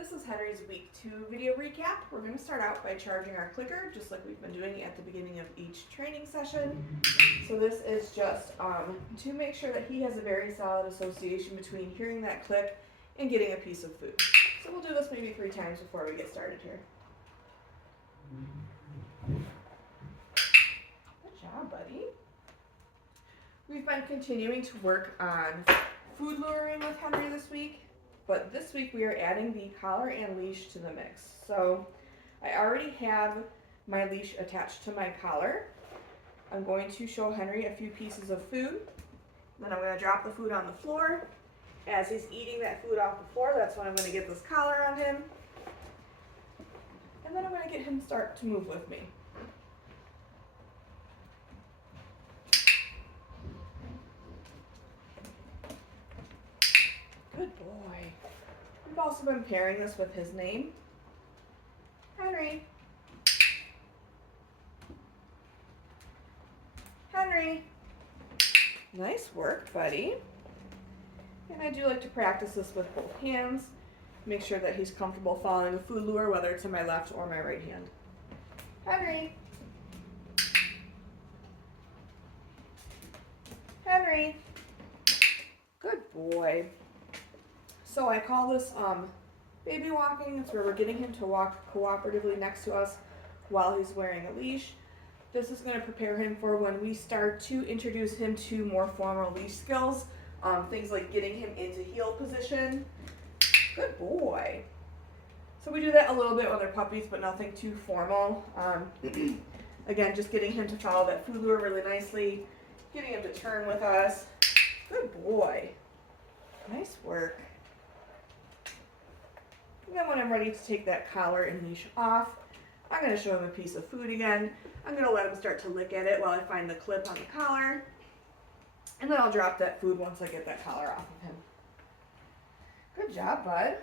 This is Henry's week 2 video recap. We're going to start out by charging our clicker, just like we've been doing at the beginning of each training session. So this is just to make sure that he has a very solid association between hearing that click and getting a piece of food. So we'll do this maybe 3 times before we get started here. Good job, buddy. We've been continuing to work on food luring with Henry this week. But this week we are adding the collar and leash to the mix. So I already have my leash attached to my collar. I'm going to show Henry a few pieces of food. Then I'm going to drop the food on the floor. As he's eating that food off the floor, that's when I'm going to get this collar on him. And then I'm going to get him to start to move with me. Good boy. We've also been pairing this with his name. Henry. Henry. Nice work, buddy. And I do like to practice this with both hands. Make sure that he's comfortable following a food lure, whether it's in my left or my right hand. Henry. Henry. Good boy. So I call this baby walking. It's where we're getting him to walk cooperatively next to us while he's wearing a leash. This is going to prepare him for when we start to introduce him to more formal leash skills. Things like getting him into heel position. Good boy. So we do that a little bit when they're puppies, but nothing too formal. Again, just getting him to follow that food lure really nicely. Getting him to turn with us. Good boy. Nice work. And then when I'm ready to take that collar and leash off, I'm going to show him a piece of food again. I'm going to let him start to lick at it while I find the clip on the collar. And then I'll drop that food once I get that collar off of him. Good job, bud.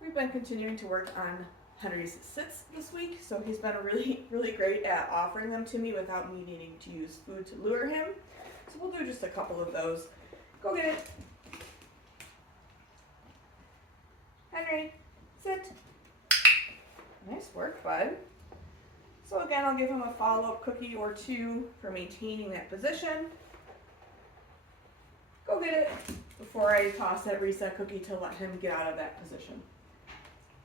We've been continuing to work on Henry's sits this week, so he's been really great at offering them to me without me needing to use food to lure him. So we'll do just a couple of those. Go get it. Henry, sit. Nice work, bud. So again, I'll give him a follow-up cookie or 2 for maintaining that position. Go get it before I toss that reset cookie to let him get out of that position.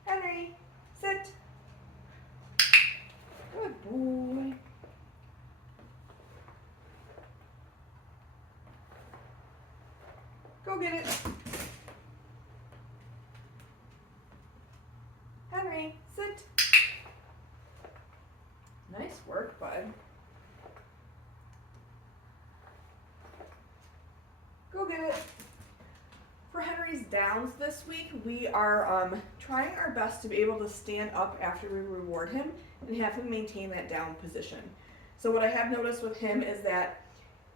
Henry, sit. Good boy. Go get it. Henry, sit. Nice work, bud. Go get it. For Henry's downs this week, we are trying our best to be able to stand up after we reward him and have him maintain that down position. So what I have noticed with him is that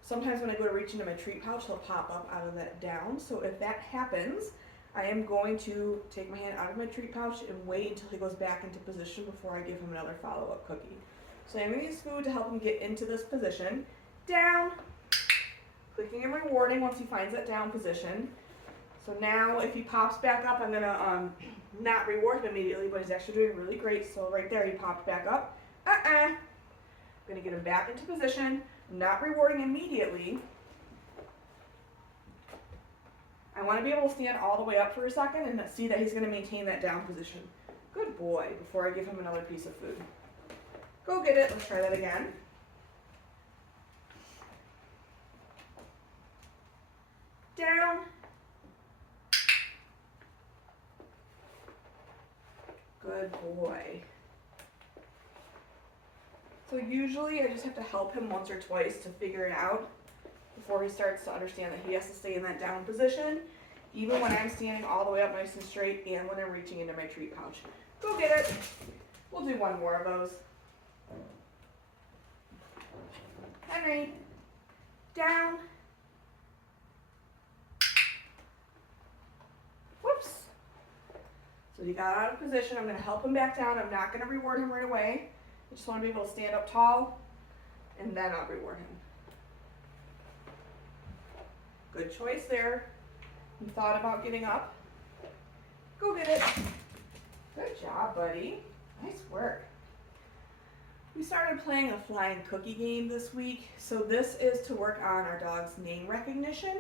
sometimes when I go to reach into my treat pouch, he'll pop up out of that down. So if that happens, I am going to take my hand out of my treat pouch and wait until he goes back into position before I give him another follow-up cookie. So I'm going to use food to help him get into this position. Down. Clicking and rewarding once he finds that down position. So now if he pops back up, I'm going to not reward him immediately, but he's actually doing really great. So right there he popped back up. I'm going to get him back into position, not rewarding immediately. I want to be able to stand all the way up for a second and see that he's going to maintain that down position. Good boy, before I give him another piece of food. Go get it. Let's try that again. Down. Good boy. So usually I just have to help him once or twice to figure it out before he starts to understand that he has to stay in that down position, even when I'm standing all the way up nice and straight and when I'm reaching into my treat pouch. Go get it. We'll do one more of those. Henry, down. Whoops. So he got out of position. I'm going to help him back down. I'm not going to reward him right away. I just want to be able to stand up tall, and then I'll reward him. Good choice there. You thought about getting up. Go get it. Good job, buddy. Nice work. We started playing a flying cookie game this week. So this is to work on our dog's name recognition.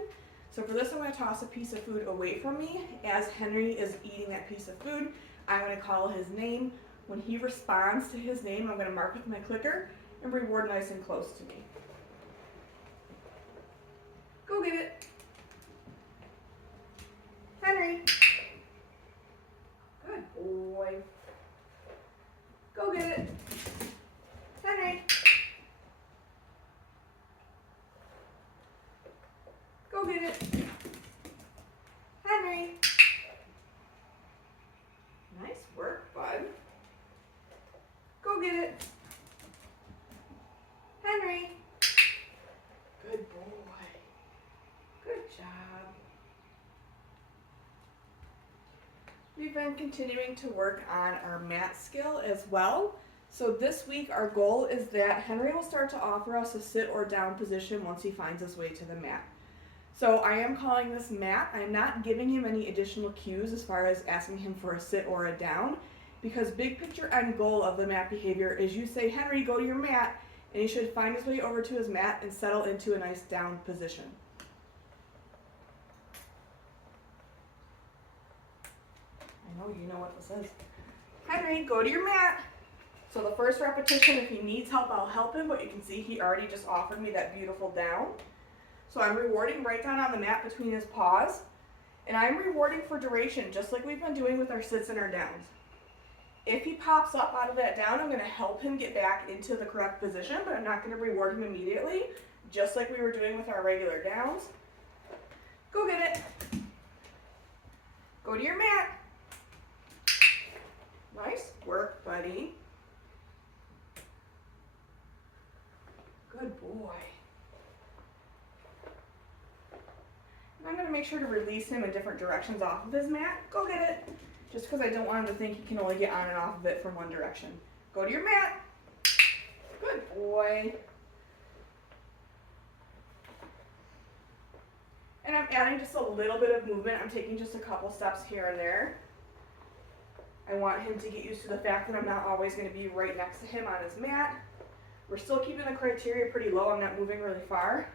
So for this, I'm going to toss a piece of food away from me. As Henry is eating that piece of food, I'm going to call his name. When he responds to his name, I'm going to mark with my clicker and reward nice and close to me. Go get it. Henry. Good boy. Go get it. Henry. Go get it. Henry. Nice work, bud. Go get it. Henry. Good boy. Good job. We've been continuing to work on our mat skill as well. So this week our goal is that Henry will start to offer us a sit or down position once he finds his way to the mat. So I am calling this mat. I'm not giving him any additional cues as far as asking him for a sit or a down, because big picture end goal of the mat behavior is you say, Henry, go to your mat, and he should find his way over to his mat and settle into a nice down position. I know you know what this is. Henry, go to your mat. So the first repetition, if he needs help, I'll help him, but you can see he already just offered me that beautiful down. So I'm rewarding right down on the mat between his paws, and I'm rewarding for duration, just like we've been doing with our sits and our downs. If he pops up out of that down, I'm going to help him get back into the correct position, but I'm not going to reward him immediately, just like we were doing with our regular downs. Go get it. Go to your mat. Nice work, buddy. Good boy. And I'm going to make sure to release him in different directions off of his mat. Go get it. Just because I don't want him to think he can only get on and off of it from one direction. Go to your mat. Good boy. And I'm adding just a little bit of movement. I'm taking just a couple steps here and there. I want him to get used to the fact that I'm not always going to be right next to him on his mat. We're still keeping the criteria pretty low. I'm not moving really far.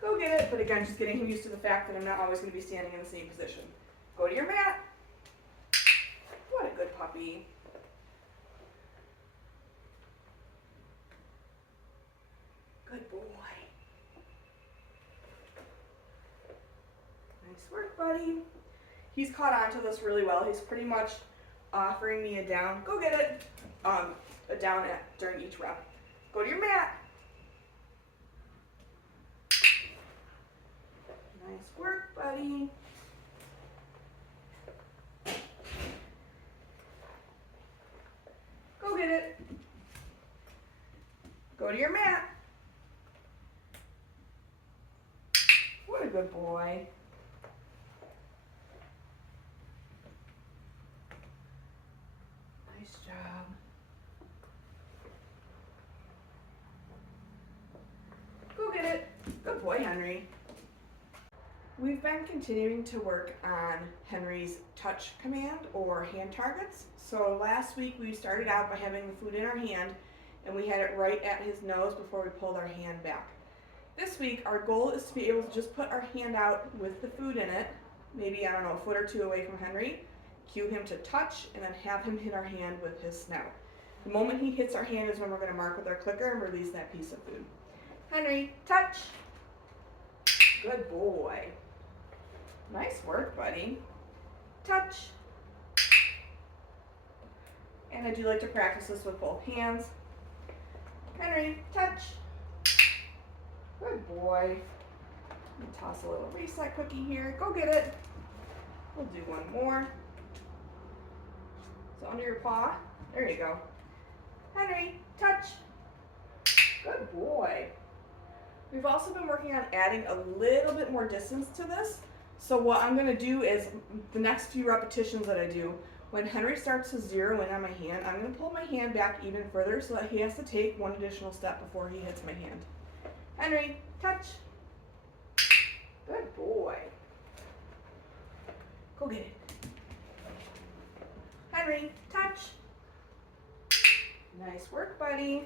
Go get it, but again, just getting him used to the fact that I'm not always going to be standing in the same position. Go to your mat. What a good puppy. Good boy. Nice work, buddy. He's caught on to this really well. He's pretty much offering me a down. Go get it. A down during each rep. Go to your mat. Nice work, buddy. Go get it. Go to your mat. What a good boy. Nice job. Go get it. Good boy, Henry. We've been continuing to work on Henry's touch command or hand targets. So last week we started out by having the food in our hand and we had it right at his nose before we pulled our hand back. This week our goal is to be able to just put our hand out with the food in it, maybe, I don't know, a foot or two away from Henry, cue him to touch, and then have him hit our hand with his snout. The moment he hits our hand is when we're going to mark with our clicker and release that piece of food. Henry, touch. Good boy. Nice work, buddy. Touch. And I do like to practice this with both hands. Henry, touch. Good boy. Let me toss a little reset cookie here. Go get it. We'll do one more. So under your paw. There you go. Henry, touch. Good boy. We've also been working on adding a little bit more distance to this. So what I'm going to do is the next few repetitions that I do, when Henry starts to zero in on my hand, I'm going to pull my hand back even further so that he has to take one additional step before he hits my hand. Henry, touch. Good boy. Go get it. Henry, touch. Nice work, buddy.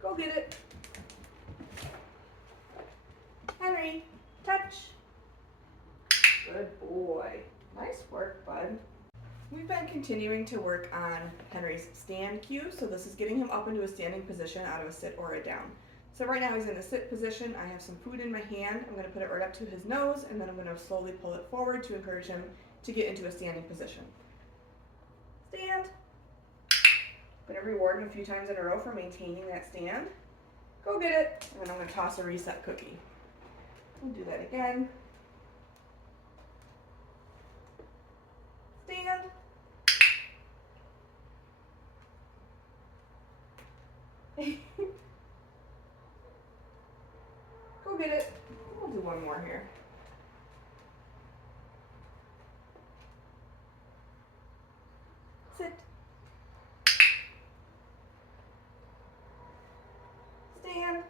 Go get it. Henry, touch. Good boy. Nice work, bud. We've been continuing to work on Henry's stand cue, so this is getting him up into a standing position out of a sit or a down. So right now he's in a sit position. I have some food in my hand. I'm going to put it right up to his nose, and then I'm going to slowly pull it forward to encourage him to get into a standing position. Stand. I'm going to reward him a few times in a row for maintaining that stand. Go get it. And then I'm going to toss a reset cookie. We'll do that again. Stand. Go get it. We'll do one more here. Sit. Stand.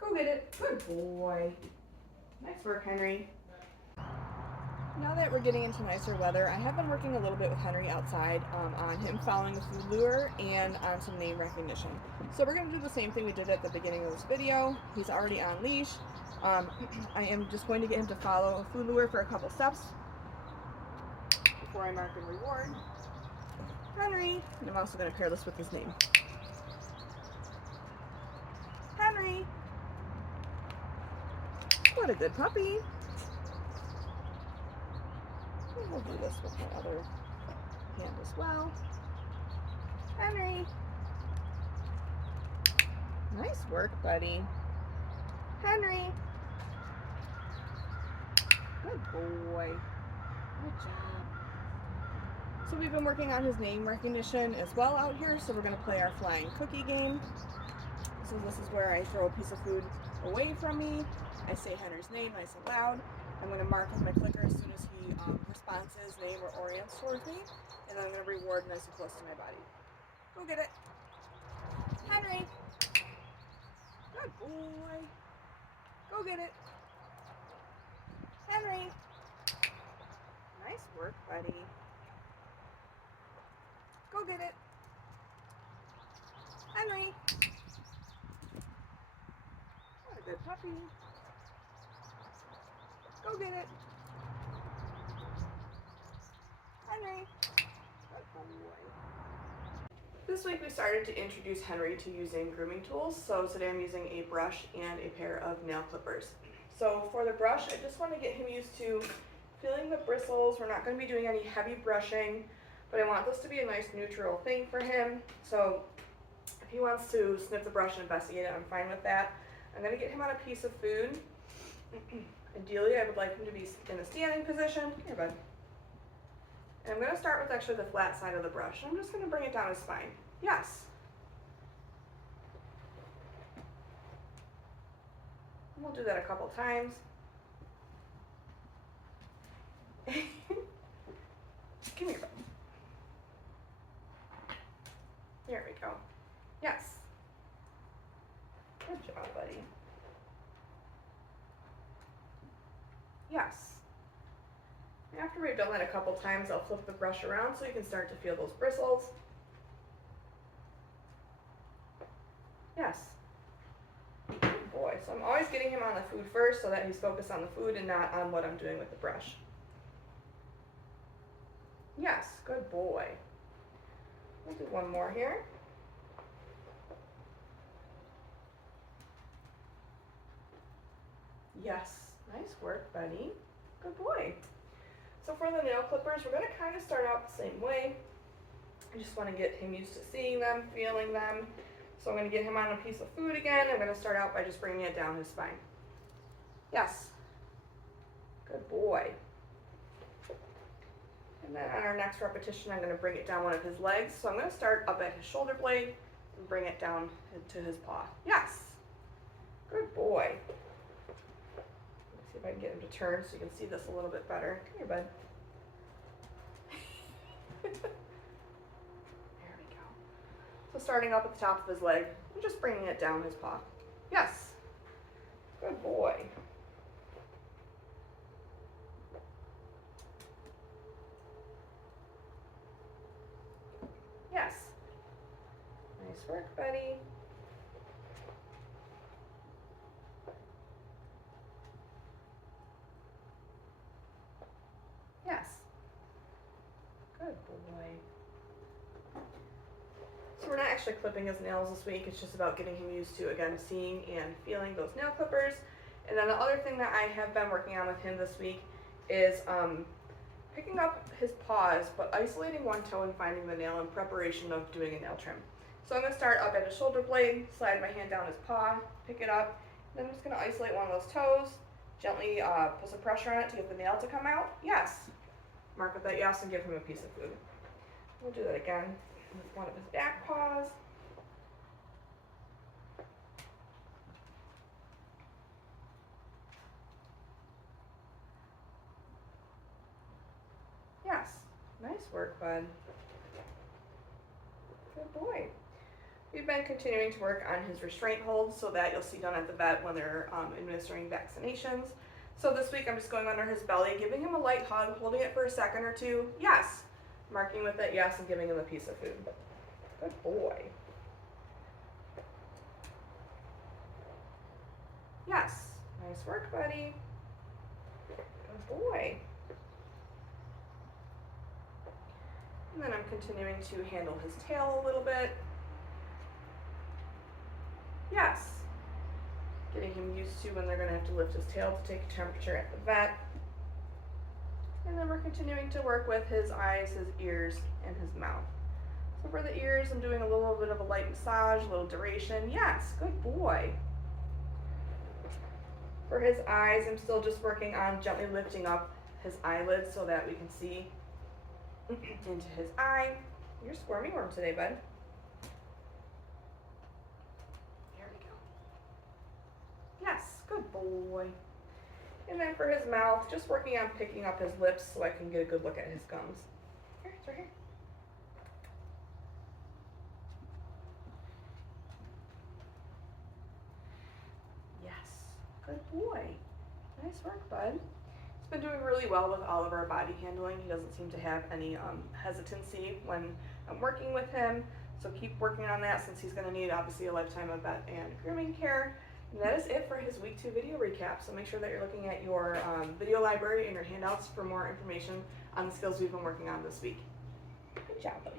Go get it. Good boy. Nice work, Henry. Now that we're getting into nicer weather, I have been working a little bit with Henry outside on him following the food lure and on some name recognition. So we're going to do the same thing we did at the beginning of this video. He's already on leash. I am just going to get him to follow a food lure for a couple steps before I mark and reward. Henry. And I'm also going to pair this with his name. Henry. What a good puppy. We'll do this with my other hand as well. Henry. Nice work, buddy. Henry. Good boy. Good job. So we've been working on his name recognition as well out here, so we're going to play our flying cookie game. So this is where I throw a piece of food away from me. I say Henry's name nice and loud. I'm going to mark with my clicker as soon as he responds to his name or orients towards me, and then I'm going to reward nice and close to my body. Go get it. Henry. Good boy. Go get it. Henry. Nice work, buddy. Go get it. Henry. What a good puppy. Go get it. Henry. Good boy. This week we started to introduce Henry to using grooming tools. So today I'm using a brush and a pair of nail clippers. So for the brush, I just want to get him used to feeling the bristles. We're not going to be doing any heavy brushing, but I want this to be a nice neutral thing for him. So if he wants to sniff the brush and investigate it, I'm fine with that. I'm going to get him on a piece of food. Ideally, I would like him to be in a standing position. Here, bud. And I'm going to start with actually the flat side of the brush. I'm just going to bring it down his spine. Yes. And we'll do that a couple times. Come here, bud. There we go. Yes. Good job, buddy. Yes. After we've done that a couple times, I'll flip the brush around so you can start to feel those bristles. Yes. Good boy. So I'm always getting him on the food first so that he's focused on the food and not on what I'm doing with the brush. Yes. Good boy. We'll do one more here. Yes. Nice work, buddy. Good boy. So for the nail clippers, we're going to kind of start out the same way. I just want to get him used to seeing them, feeling them. So I'm going to get him on a piece of food again. I'm going to start out by just bringing it down his spine. Yes. Good boy. And then on our next repetition, I'm going to bring it down one of his legs. So I'm going to start up at his shoulder blade and bring it down to his paw. Yes. Good boy. See if I can get him to turn so you can see this a little bit better. Come here, bud. There we go. So So starting up at the top of his leg and just bringing it down his paw. Yes. Good boy. Yes. Nice work, buddy. Yes. Good boy. So we're not actually clipping his nails this week. It's just about getting him used to, again, seeing and feeling those nail clippers. And then the other thing that I have been working on with him this week is picking up his paws, but isolating one toe and finding the nail in preparation of doing a nail trim. So I'm going to start up at his shoulder blade, slide my hand down his paw, pick it up, then I'm just going to isolate one of those toes, gently put some pressure on it to get the nail to come out. Yes. Mark with that yes and give him a piece of food. We'll do that again with one of his back paws. Yes. Nice work, bud. Good boy. We've been continuing to work on his restraint holds, so that you'll see done at the vet when they're administering vaccinations. So this week I'm just going under his belly, giving him a light hug, holding it for a second or two. Yes. Marking with it yes and giving him a piece of food. Good boy. Yes. Nice work, buddy. Good boy. And then I'm continuing to handle his tail a little bit. Yes. Getting him used to when they're going to have to lift his tail to take a temperature at the vet. And then we're continuing to work with his eyes, his ears, and his mouth. So for the ears, I'm doing a little bit of a light massage, a little duration. Yes, good boy. For his eyes, I'm still just working on gently lifting up his eyelids so that we can see into his eye. You're squirmy worm today, bud. There we go. Yes, good boy. And then for his mouth, just working on picking up his lips so I can get a good look at his gums. Here, it's right here. Yes, good boy. Nice work, bud. He's been doing really well with all of our body handling. He doesn't seem to have any hesitancy when I'm working with him. So keep working on that since he's going to need obviously a lifetime of vet and grooming care. And that is it for his week 2 video recap. So make sure that you're looking at your video library and your handouts for more information on the skills we've been working on this week. Good job, buddy.